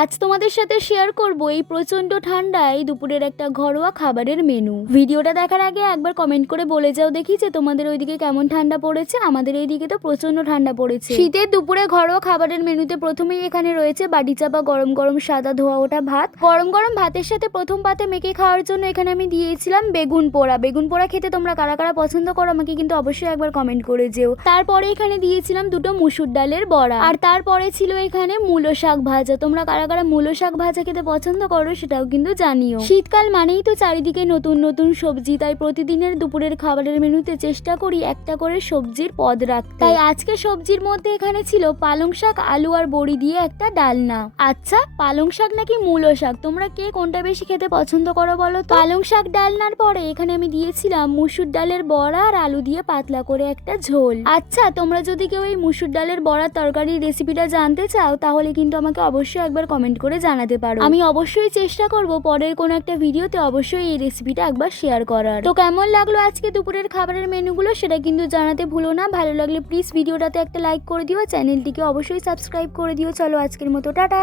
আজ তোমাদের সাথে শেয়ার করব এই প্রচন্ড ঠান্ডায় দুপুরের একটা ঘরোয়া খাবারের মেনু। ভিডিওটা দেখার আগে একবার কমেন্ট করে বলে যাও দেখি যে তোমাদের ওইদিকে কেমন ঠান্ডা পড়েছে। আমাদের এইদিকে তো প্রচন্ড ঠান্ডা পড়েছে। শীতের দুপুরে ঘরোয়া খাবারের মেনুতে প্রথমেই এখানে রয়েছে বাটি চাপা গরম গরম সাদা ধোয়া ওঠা ভাত। গরম গরম ভাতের সাথে প্রথম পাতে মেখে খাওয়ার জন্য এখানে আমি দিয়েছিলাম বেগুন পোড়া। বেগুন পোড়া খেতে তোমরা কারা কারা পছন্দ করো আমাকে কিন্তু অবশ্যই একবার কমেন্ট করে যেও। তারপরে এখানে দিয়েছিলাম দুটো মুসুর ডালের বড়া, আর তারপরে ছিল এখানে মূলো শাক ভাজা। তোমরা কারা কারা মূলো শাক ভাজা খেতে পছন্দ করো সেটাও কিন্তু জানিও। শীতকাল মানেই তো চারিদিকে নতুন নতুন সবজি, তাই প্রতিদিনের দুপুরের খাবারের মেনুতে চেষ্টা করি একটা করে সবজির পদ রাখতে। তাই আজকে সবজির মধ্যে এখানে ছিল পালং শাক, আলু আর বড়ি দিয়ে একটা ডালনা। আচ্ছা, পালং শাক নাকি মূলো শাক, তোমরা কে কোনটা বেশি খেতে পছন্দ করো বলো তো? পালং শাক ডালনার পরে এখানে আমি দিয়েছিলাম মুসুর ডালের বড়া আর আলু দিয়ে পাতলা করে একটা ঝোল। আচ্ছা, তোমরা যদি কেউ এই মুসুর ডালের বড়ার তরকারির রেসিপিটা জানতে চাও তাহলে কিন্তু আমাকে অবশ্যই একবার কমেন্ট করে জানাতে পারো। আমি অবশ্যই চেষ্টা করব পরের কোন একটা ভিডিওতে অবশ্যই এই রেসিপিটা একবার শেয়ার করার। তো কেমন লাগলো আজকে দুপুরের খাবারের মেনুগুলো সেটা কিন্তু জানাতে ভুলো না। ভালো লাগলে প্লিজ ভিডিওটাতে একটা লাইক করে দিও, চ্যানেলটিকে অবশ্যই সাবস্ক্রাইব করে দিও। চলো আজকের মতো টাটা।